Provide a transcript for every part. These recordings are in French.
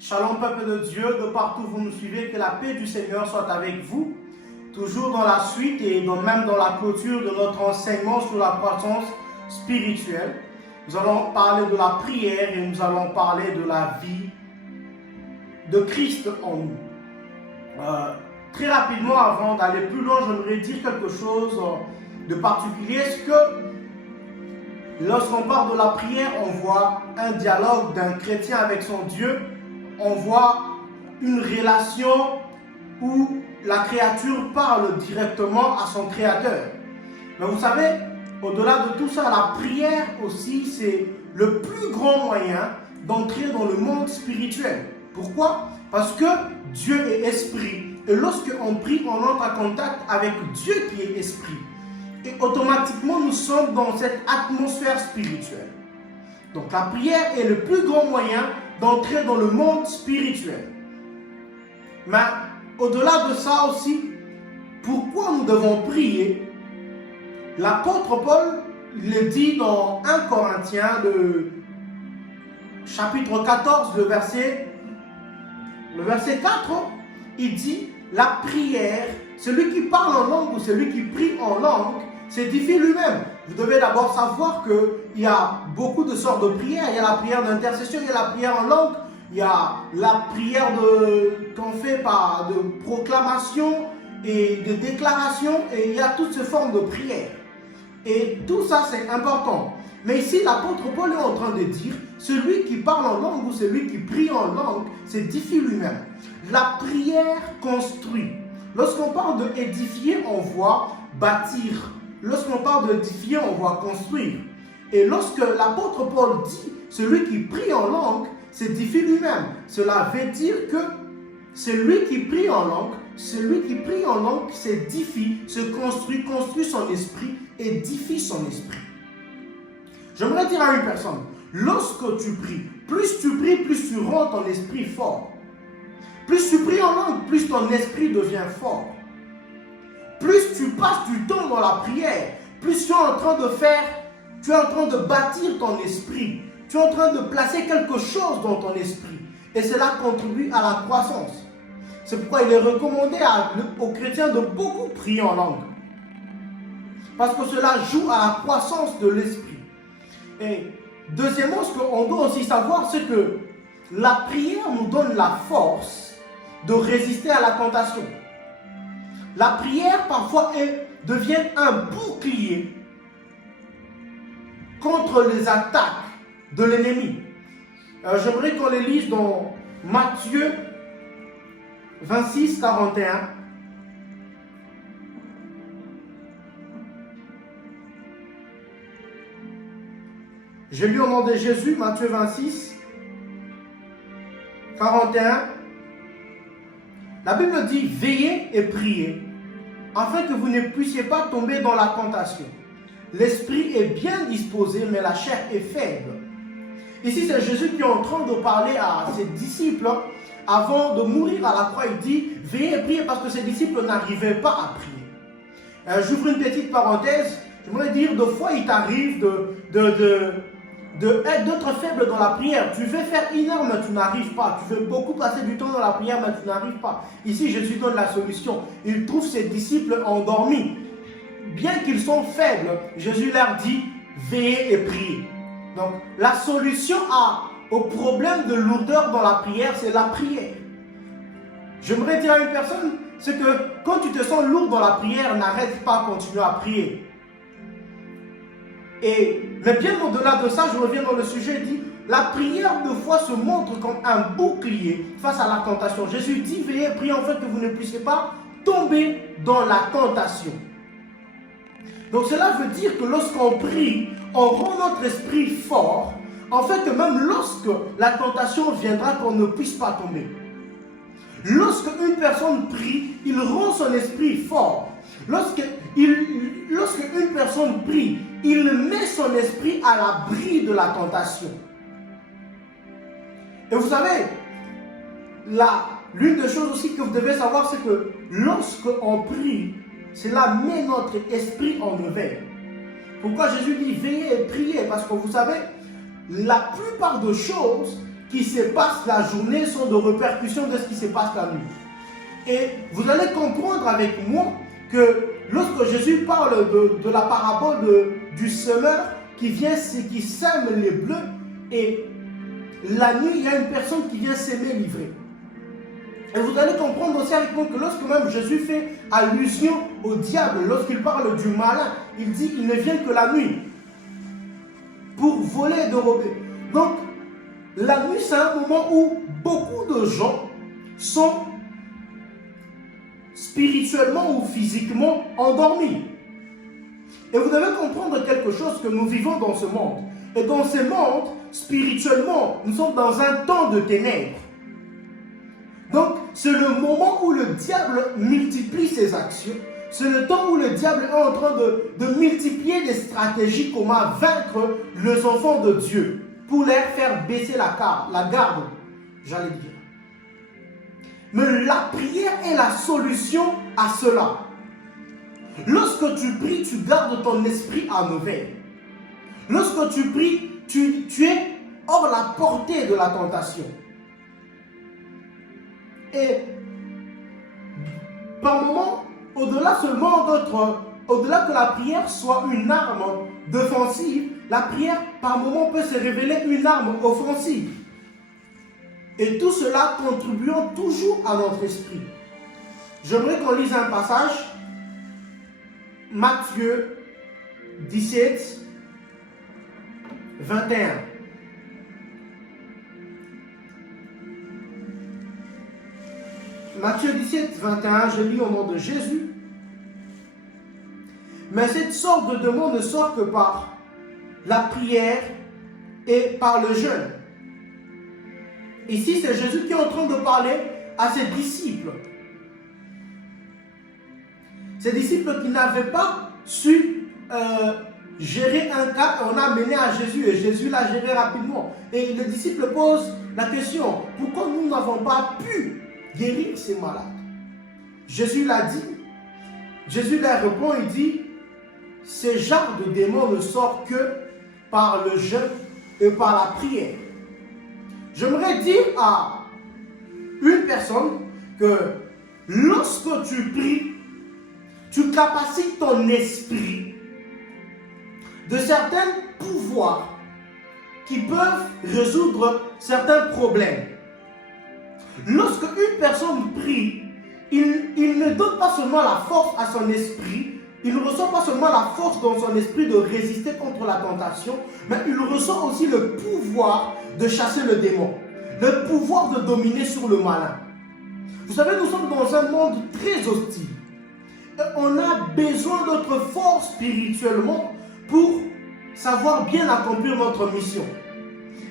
Shalom peuple de Dieu, de partout où vous nous suivez, que la paix du Seigneur soit avec vous. Toujours dans la suite et même dans la clôture de notre enseignement sur la croissance spirituelle. Nous allons parler de la prière et nous allons parler de la vie de Christ en nous. Très rapidement, avant d'aller plus loin, j'aimerais dire quelque chose de particulier. Est-ce que lorsqu'on parle de la prière, on voit un dialogue d'un chrétien avec son Dieu? On voit une relation où la créature parle directement à son créateur. Mais vous savez, au-delà de tout ça, la prière aussi, c'est le plus grand moyen d'entrer dans le monde spirituel. Pourquoi? Parce que Dieu est esprit. Et lorsqu'on prie, on entre en contact avec Dieu qui est esprit. Et automatiquement, nous sommes dans cette atmosphère spirituelle. Donc la prière est le plus grand moyen d'entrer dans le monde spirituel. Mais au-delà de ça aussi, pourquoi nous devons prier? L'apôtre Paul le dit dans 1 Corinthiens, le chapitre 14, le verset 4, il dit, la prière, celui qui parle en langue ou celui qui prie en langue, s'édifie lui-même. Vous devez d'abord savoir qu'il y a beaucoup de sortes de prières. Il y a la prière d'intercession, il y a la prière en langue, il y a la prière qu'on fait par de proclamation et de déclaration, et il y a toutes ces formes de prières. Et tout ça, c'est important. Mais ici, l'apôtre Paul est en train de dire, celui qui parle en langue ou celui qui prie en langue, s'édifie lui-même. La prière construit. Lorsqu'on parle d'édifier, on voit bâtir. Lorsqu'on parle d'édifier, on voit construire. Et lorsque l'apôtre Paul dit, celui qui prie en langue, s'édifie lui-même. Cela veut dire que celui qui prie en langue s'édifie, se construit son esprit, édifie son esprit. J'aimerais dire à une personne, lorsque tu pries, plus tu rends ton esprit fort. Plus tu pries en langue, plus ton esprit devient fort. Plus tu passes du temps dans la prière, plus tu es en train de bâtir ton esprit. Tu es en train de placer quelque chose dans ton esprit. Et cela contribue à la croissance. C'est pourquoi il est recommandé aux chrétiens de beaucoup prier en langue. Parce que cela joue à la croissance de l'esprit. Et deuxièmement, ce qu'on doit aussi savoir, c'est que la prière nous donne la force de résister à la tentation. La prière, parfois, devient un bouclier contre les attaques de l'ennemi. J'aimerais qu'on les lise dans Matthieu 26, 41. J'ai lu au nom de Jésus, Matthieu 26, 41. La Bible dit, veillez et priez, afin que vous ne puissiez pas tomber dans la tentation. L'esprit est bien disposé, mais la chair est faible. Ici, c'est Jésus qui est en train de parler à ses disciples avant de mourir à la croix. Il dit, veillez et priez, parce que ses disciples n'arrivaient pas à prier. J'ouvre une petite parenthèse. J'aimerais dire, deux fois, il t'arrive d'être faible dans la prière. Tu veux faire 1 heure, mais tu n'arrives pas. Tu veux beaucoup passer du temps dans la prière, mais tu n'arrives pas. Ici, Jésus donne la solution. Il trouve ses disciples endormis. Bien qu'ils sont faibles, Jésus leur dit, veillez et priez. Donc, la solution au problème de lourdeur dans la prière, c'est la prière. J'aimerais dire à une personne, c'est que quand tu te sens lourd dans la prière, n'arrête pas, continue à prier. Mais bien au-delà de ça, je reviens dans le sujet, dit, la prière de foi se montre comme un bouclier face à la tentation. Jésus dit, veillez et priez en fait que vous ne puissiez pas tomber dans la tentation. Donc cela veut dire que lorsqu'on prie, on rend notre esprit fort, en fait que même lorsque la tentation viendra, qu'on ne puisse pas tomber. Lorsque une personne prie, il rend son esprit fort. Lorsque une personne prie, il met son esprit à l'abri de la tentation. Et vous savez, l'une des choses aussi que vous devez savoir, c'est que lorsqu'on prie, cela met notre esprit en éveil. Pourquoi Jésus dit veillez et priez? Parce que vous savez, la plupart des choses qui se passent la journée sont de répercussions de ce qui se passe la nuit. Et vous allez comprendre avec moi que lorsque Jésus parle de la parabole du semeur qui vient, qui sème les bleus, et la nuit, il y a une personne qui vient s'aimer livrer. Et vous allez comprendre aussi avec moi que lorsque même Jésus fait allusion au diable, lorsqu'il parle du malin, il dit qu'il ne vient que la nuit pour voler et dérober. Donc, la nuit, c'est un moment où beaucoup de gens sont spirituellement ou physiquement endormis. Et vous devez comprendre quelque chose, que nous vivons dans ce monde. Et dans ce monde, spirituellement, nous sommes dans un temps de ténèbres. Donc, c'est le moment où le diable multiplie ses actions. C'est le temps où le diable est en train de multiplier des stratégies comment vaincre les enfants de Dieu pour leur faire baisser la garde, j'allais dire. Mais la prière est la solution à cela. Lorsque tu pries, tu gardes ton esprit à merveille. Lorsque tu pries, tu es hors la portée de la tentation. Et par moment, au-delà que la prière soit une arme défensive, la prière par moment peut se révéler une arme offensive. Et tout cela contribuant toujours à notre esprit. J'aimerais qu'on lise un passage, Matthieu 17, 21. Matthieu 17, 21, je lis au nom de Jésus. Mais cette sorte de démon ne sort que par la prière et par le jeûne. Ici, c'est Jésus qui est en train de parler à ses disciples. Ces disciples qui n'avaient pas su gérer un cas, on a mené à Jésus et Jésus l'a géré rapidement. Et les disciples posent la question, pourquoi nous n'avons pas pu guérir ces malades? Jésus l'a dit. Jésus leur répond, il dit, ces genres de démons ne sortent que par le jeûne et par la prière. J'aimerais dire à une personne que lorsque tu pries, tu capacites ton esprit de certains pouvoirs qui peuvent résoudre certains problèmes. Lorsque une personne prie, il ne donne pas seulement la force à son esprit, il ne ressent pas seulement la force dans son esprit de résister contre la tentation, mais il ressent aussi le pouvoir de chasser le démon, le pouvoir de dominer sur le malin. Vous savez, nous sommes dans un monde très hostile. Et on a besoin de notre force spirituellement pour savoir bien accomplir notre mission.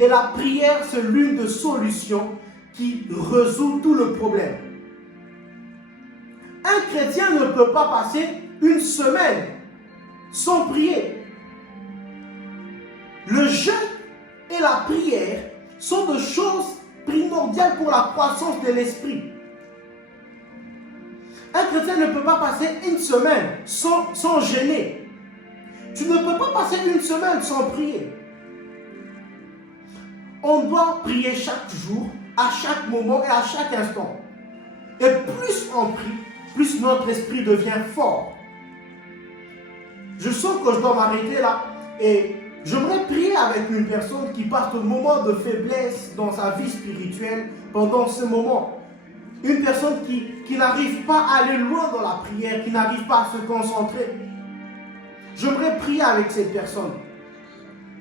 Et la prière, c'est l'une des solutions qui résout tout le problème. Un chrétien ne peut pas passer une semaine sans prier. Le jeûne et la prière sont des choses primordiales pour la croissance de l'esprit. Un chrétien ne peut pas passer une semaine sans jeûner. Tu ne peux pas passer une semaine sans prier. On doit prier chaque jour, à chaque moment et à chaque instant. Et plus on prie, plus notre esprit devient fort. Je sens que je dois m'arrêter là et j'aimerais prier avec une personne qui passe un moment de faiblesse dans sa vie spirituelle pendant ce moment. Une personne qui n'arrive pas à aller loin dans la prière, qui n'arrive pas à se concentrer. J'aimerais prier avec cette personne.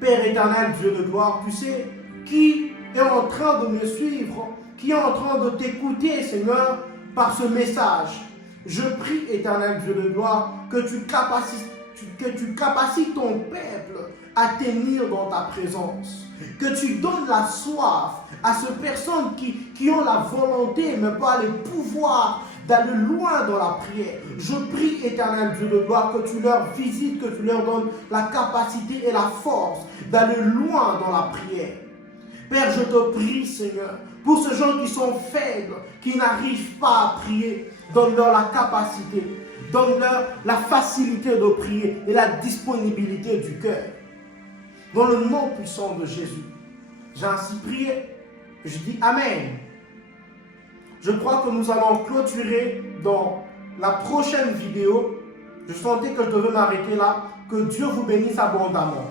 Père éternel, Dieu de gloire, tu sais qui est en train de me suivre, qui est en train de t'écouter, Seigneur, par ce message. Je prie, éternel Dieu de gloire, que tu capacites ton peuple à tenir dans ta présence. Que tu donnes la soif à ces personnes qui ont la volonté, mais pas le pouvoir d'aller loin dans la prière. Je prie, éternel Dieu de gloire, que tu leur visites, que tu leur donnes la capacité et la force d'aller loin dans la prière. Père, je te prie, Seigneur, pour ces gens qui sont faibles, qui n'arrivent pas à prier, donne-leur la capacité, donne-leur la facilité de prier et la disponibilité du cœur. Dans le nom puissant de Jésus, j'ai ainsi prié Je dis Amen. Je crois que nous allons clôturer dans la prochaine vidéo. Je sentais que je devais m'arrêter là. Que Dieu vous bénisse abondamment.